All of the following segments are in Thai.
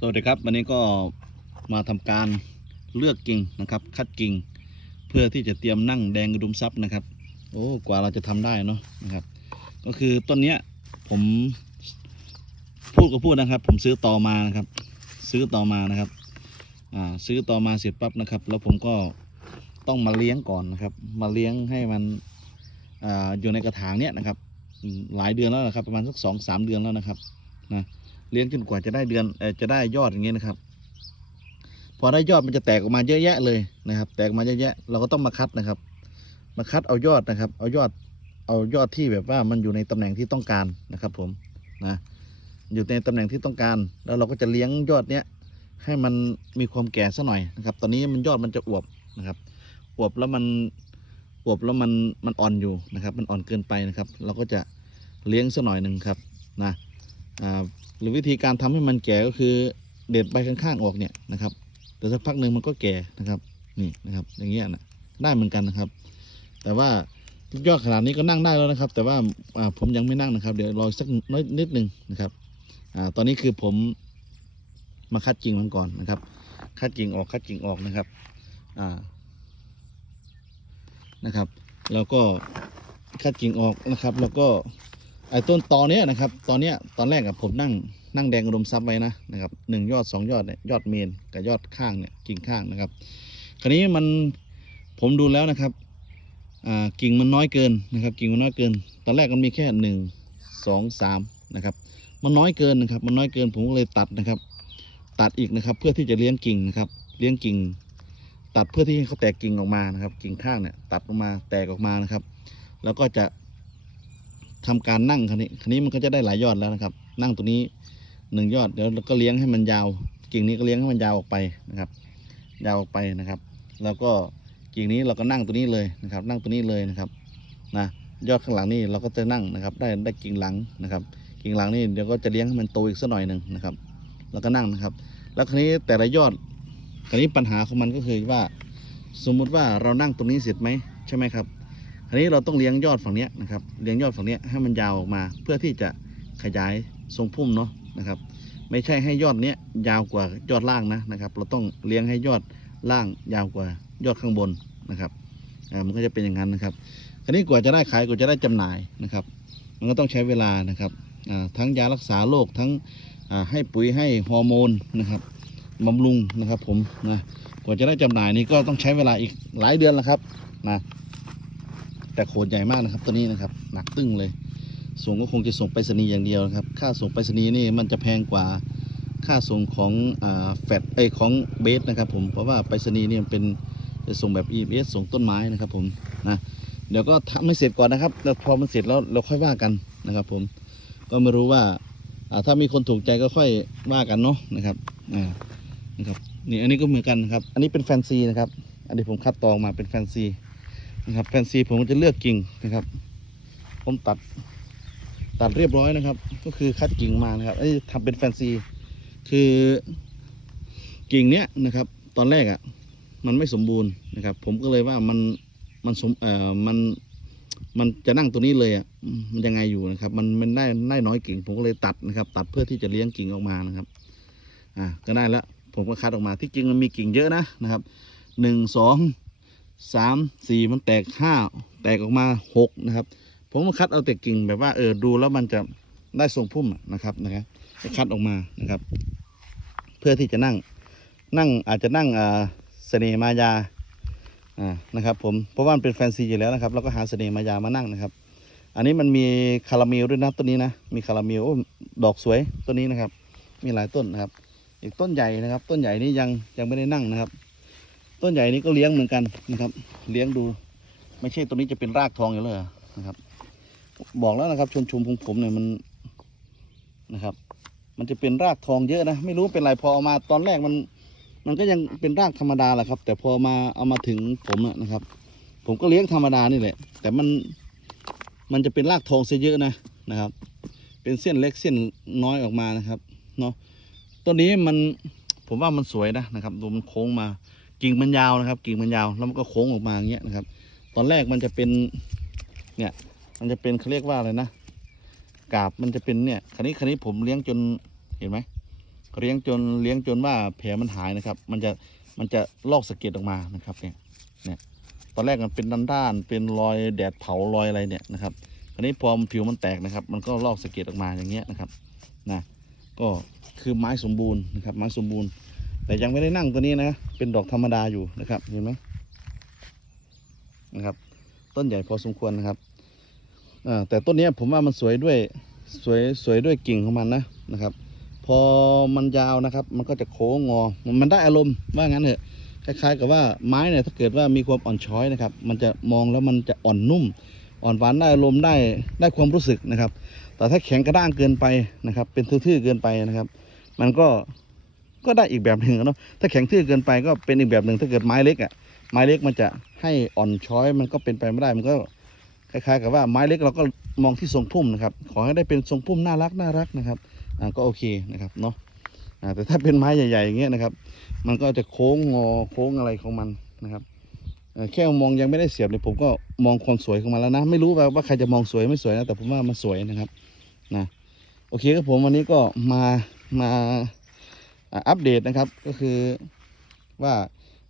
สวัสดีครับวันนี้ก็มาทำการเลือกกิ่งนะครับ คัดกิ่ง เพื่อที่จะเตรียมนั่งแดงกระดุมซับนะครับ โอ้กว่าเราจะทำได้เนาะนะครับ ก็คือต้นเนี้ยผมพูดก็พูดนะครับ ผมซื้อต่อมานะครับ ซื้อต่อมานะครับอ่าซื้อต่อมาเสร็จปั๊บนะครับ แล้วผมก็ต้องมาเลี้ยงก่อนนะครับ มาเลี้ยงให้มันอ่าอยู่ในกระถางเนี้ยนะครับ หลายเดือนแล้วนะครับ ประมาณสักสองสามเดือนแล้วนะครับนะ เลี้ยงจนกว่าจะได้เดือนอจะได้ยอดอย่างเงี้ยนะครับ พอได้ยอดมันจะแตกออกมาเยอะแยะเลยนะครับ แตกมาเยอะแยะ เราก็ต้องมาคัดนะครับ มาคัดเอายอดนะครับ เอายอดเอายอดที่แบบว่ามันอยู่ในตำแหน่งที่ต้องการนะครับ ผมนะอยู่ในตำแหน่งที่ต้องการ แล้วเราก็จะเลี้ยงยอดเนี้ยให้มันมีความแก่ซะหน่อยนะครับ ตอนนี้มันยอดมันจะอวบนะครับ อวบแล้วมันอวบแล้วมันมันอ่อนอยู่นะครับ มันอ่อนเกินไปนะครับ เราก็จะเลี้ยงซะหน่อยหนึ่งครับนะ หรือวิธีการทำให้มันแก่ก็คือเด็ดใบข้างๆออกเนี่ยนะครับ แต่สักพักหนึ่งมันก็แก่นะครับนี่นะครับ อย่างเงี้ยนะได้เหมือนกันนะครับ แต่ว่ายอดขนาดนี้ก็นั่งได้แล้วนะครับ แต่ว่าผมยังไม่นั่งนะครับ เดี๋ยวรอสักนิดนิดหนึ่งนะครับอตอนนี้คือผมมาคัดกิ่งมันก่อนนะครับ คัดกิ่งออกคัดกิ่งออกนะครับนะครับ แล้วก็คัดกิ่งออกนะครับ แล้วก็ ไอ้ต้นตอเนี้ยนะครับ ตอนเนี้ยตอนแรกอะผมนั่งนั่งแดงอุดมทรัพย์ไว้นะนะครับหนึ่งยอดสองยอดเนี่ยยอดเมนกับยอดข้างเนี่ยกิ่งข้างนะครับ คราวนี้มันผมดูแล้วนะครับอ่ากิ่งมันน้อยเกินนะครับ กิ่งมันน้อยเกิน ตอนแรกมันมีแค่หนึ่งสองสามนะครับ มันน้อยเกินนะครับ มันน้อยเกินผมก็เลยตัดนะครับ ตัดอีกนะครับ เพื่อที่จะเลี้ยงกิ่งนะครับ เลี้ยงกิ่ง ตัดเพื่อที่ให้เขาแตกกิ่งออกมานะครับ กิ่งข้างเนี่ย ตัดออกมาแตกออกมานะครับ แล้วก็จะ ทำการนั่งคันนี้คันนี้มันก็จะได้หลายยอดแล้วนะครับ นั่งตัวนี้หนึ่งยอดเดี๋ยวเราก็เลี้ยงให้มันยาว กิ่งนี้ก็เลี้ยงให้มันยาวออกไปนะครับ ยาวออกไปนะครับ แล้วก็กิ่งนี้เราก็นั่งตัวนี้เลยนะครับ นั่งตัวนี้เลยนะครับนะยอดข้างหลังนี่เราก็จะนั่งนะครับ ได้ได้กิ่งหลังนะครับ กิ่งหลังนี่เดี๋ยวก็จะเลี้ยงให้มันโตอีกสักหน่อยหนึ่งนะครับ แล้วก็นั่งนะครับ แล้วคันนี้แต่ละยอดคันนี้ปัญหาของมันก็คือว่า สมมุติว่าเรานั่งตรงนี้เสร็จไหมใช่ไหมครับ อันนี้เราต้องเลี้ยงยอดฝั่งนี้นะครับ เลี้ยงยอดฝั่งนี้ให้มันยาวออกมา เพื่อที่จะขยายทรงพุ่มเนาะนะครับ ไม่ใช่ให้ยอดเนี้ยยาวกว่ายอดล่างนะนะครับ เราต้องเลี้ยงให้ยอดล่างยาวกว่ายอดข้างบนนะครับอ่ามันก็จะเป็นอย่างนั้นนะครับคราวนี้กว่าจะได้ขายกว่าจะได้จำหน่ายนะครับ มันก็ต้องใช้เวลานะครับอ่าทั้งยารักษาโรคทั้งอ่าให้ปุ๋ยให้ฮอร์โมนนะครับบำรุงนะครับผมนะกว่าจะได้จำหน่ายนี่ก็ต้องใช้เวลาอีกหลายเดือนแล้วครับนะ แต่โขดใหญ่มากนะครับตัวนี้นะครับ หนักตึ้งเลย ส่งก็คงจะส่งไปรษณีย์อย่างเดียวนะครับ ค่าส่งไปรษณีย์นี่มันจะแพงกว่าค่าส่งของอ่าแฟดเอของเบสนะครับผมเพราะว่าไปรษณีย์นี่มันเป็นจะส่งแบบ EMS ส่งต้นไม้นะครับผมนะเดี๋ยวก็ทำให้เสร็จก่อนนะครับแล้วพอมันเสร็จแล้วเราค่อยว่ากันนะครับ ผมก็ไม่รู้ว่าอ่าถ้ามีคนถูกใจก็ค่อยว่ากันเนาะนะครับอ่านะครับนี่อันนี้ก็เหมือนกันนะครับ อันนี้เป็นแฟนซีนะครับ อันนี้ผมคัดตองมาเป็นแฟนซี นะครับแฟนซีผมจะเลือกกิ่งนะครับ ผมตัดตัดเรียบร้อยนะครับ ก็คือคัดกิ่งมานะครับไอ้ทำเป็นแฟนซี คือกิ่งเนี้ยนะครับ ตอนแรกอะ่ะมันไม่สมบูรณ์นะครับ ผมก็เลยว่ามันมันสมเอ่อมันมันจะนั่งตัวนี้เลยอะ่ะมมันยังไงอยู่นะครับ มันมันได้ได้น้อยกิ่ง ผมก็เลยตัดนะครับ ตัดเพื่อที่จะเลี้ยงกิ่งออกมานะครับ อ่าก็ได้แล้วผมก็คัดออกมาที่จริงมันมีกิ่งเยอะนะนะครับหนึ่งสอง สามสี่มันแตกห้าแตกออกมาหกนะครับ ผมมาคัดเอาแต่กิ่งแบบว่าเออดูแล้วมันจะได้ทรงพุ่มนะครับนะครับจะคัดออกมานะครับ เพื่อที่จะนั่งนั่งอาจจะนั่งอ่าเสน่มายาอ่านะครับ ผมเพราะว่ามันเป็นแฟนซีอยู่แล้วนะครับเราก็หาเสน่มายามานั่งนะครับ อันนี้มันมีคาราเมลด้วยนะต้นนี้นะมีคาราเมลดอกสวยต้นนี้นะครับ มีหลายต้นนะครับ อีกต้นใหญ่นะครับ ต้นใหญ่นี้ยังยังไม่ได้นั่งนะครับ ต้นใหญ่นี้ก็เลี้ยงเหมือนกันนะครับ เลี้ยงดู ไม่ใช่ตัวนี้จะเป็นรากทองอยู่เลยนะครับ บอกแล้วนะครับชนชุมของผมเนี่ยมันนะครับ มันจะเป็นรากทองเยอะนะ ไม่รู้เป็นไรพอเอามาตอนแรกมัน มันก็ยังเป็นรากธรรมดาแหละครับ แต่พอมาเอามาถึงผมนะครับ ผมก็เลี้ยงธรรมดานี่แหละ แต่มันมันจะเป็นรากทองเสียเยอะนะนะครับ เป็นเส้นเล็กเส้นน้อยออกมานะครับเนาะต้นนี้มันผมว่ามันสวยนะนะครับ ดูมันโค้งมา กิ่งมันยาวนะครับ กิ่งมันยาวแล้วมันก็โค้งออกมาอย่างเงี้ยนะครับ ตอนแรกมันจะเป็นเนี่ยมันจะเป็นเขาเรียกว่าอะไรนะกาบมันจะเป็นเนี่ยคันนี้คันนี้ผมเลี้ยงจนเห็นไหมเลี้ยงจนเลี้ยงจนว่าแผลมันหายนะครับ มันจะมันจะลอกสะเก็ดออกมานะครับเนี่ยเนี่ยตอนแรกมันเป็นด้านๆเป็นรอยแดดเผารอยอะไรเนี่ยนะครับคราวนี้พอผิวมันแตกนะครับ มันก็ลอกสะเก็ดออกมาอย่างเงี้ยนะครับนะก็คือไม้สมบูรณ์นะครับ ไม้สมบูรณ์ แต่ยังไม่ได้นั่งตัวนี้นะ เป็นดอกธรรมดาอยู่นะครับ เห็นไหมนะครับ ต้นใหญ่พอสมควรนะครับอ่าแต่ต้นนี้ผมว่ามันสวยด้วยสวยสวยด้วยกิ่งของมันนะนะครับ พอมันยาวนะครับ มันก็จะโค้งงอ มันได้อารมณ์ว่างั้นเถอะคล้ายๆกับว่าไม้เนี่ยถ้าเกิดว่ามีความอ่อนช้อยนะครับ มันจะมองแล้วมันจะอ่อนนุ่ม อ่อนหวานได้อารมณ์ได้ได้ความรู้สึกนะครับ แต่ถ้าแข็งกระด้างเกินไปนะครับ เป็นทื่อๆเกินไปนะครับ มันก็ ก็ได้อีกแบบหนึ่งอะเนาะถ้าแข็งทื่อเกินไปก็เป็นอีกแบบหนึ่งถ้าเกิดไม้เล็กอะไม้เล็กมันจะให้อ่อนช้อยมันก็เป็นไปไม่ได้มันก็คล้ายๆ กับว่าไม้เล็กเราก็มองที่ทรงพุ่มนะครับ ขอให้ได้เป็นทรงพุ่มน่ารักน่ารักนะครับอ่าก็โอเคนะครับเนาะอ่าแต่ถ้าเป็นไม้ใหญ่ๆอย่างเงี้ยนะครับ มันก็จะโค้งงอโค้งอะไรของมันนะครับแค่มองยังไม่ได้เสียบเลยผมก็มองความสวยของมันแล้วนะ ไม่รู้ว่าว่าใครจะมองสวยไม่สวยนะแต่ผมว่ามันสวยนะครับนะโอเคครับผมวันนี้ก็มามา อัปเดตนะครับก็คือว่า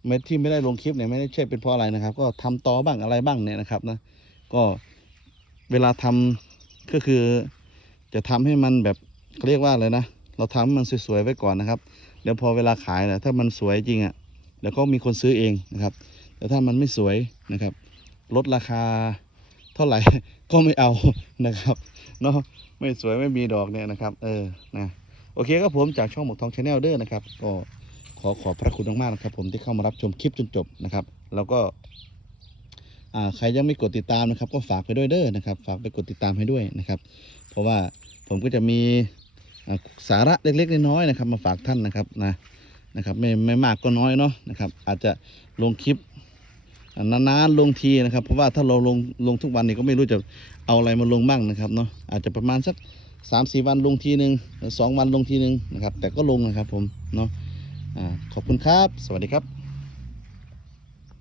เม็ดที่ไม่ได้ลงคลิปเนี่ยไม่ได้ใช่เป็นเพราะอะไรนะครับ ก็ทำต่อบ้างอะไรบ้างเนี่ยนะครับนะก็เวลาทำก็คือ จะทำให้มันแบบเขาเรียกว่าอะไรนะเราทำให้มันสวยๆไว้ก่อนนะครับเดี๋ยวพอเวลาขายนะถ้ามันสวยจริงอะ่ะเดี๋ยวก็มีคนซื้อเองนะครับ แต่ถ้ามันไม่สวยนะครับ ลดราคาเท่าไหร่ก็ไม่เอานะครับเนาะไม่สวยไม่มีดอกเนี่ยนะครับ เออนะ โอเคครับผมจากช่องหมกทองชาแนลเด้อนะครับก็ขอขอบพระคุณมากๆนะครับ ผมที่เข้ามารับชมคลิปจนจบนะครับ แล้วก็ใครยังไม่กดติดตามนะครับ ก็ฝากไปด้วยเด้อนะครับ ฝากไปกดติดตามให้ด้วยนะครับ เพราะว่าผมก็จะมีสาระเล็กๆน้อยๆนะครับ มาฝากท่านนะครับนะนะครับไม่ไม่มากก็น้อยเนาะนะครับ อาจจะลงคลิปนานๆลงทีนะครับ เพราะว่าถ้าเราลงลงทุกวันนี้ก็ไม่รู้จะเอาอะไรมาลงบ้างนะครับเนาะอาจจะประมาณสัก สามสี่วันลงทีหนึ่งสองวันลงทีหนึ่งนะครับ แต่ก็ลงนะครับผมเนาะขอบคุณครับ สวัสดีครับ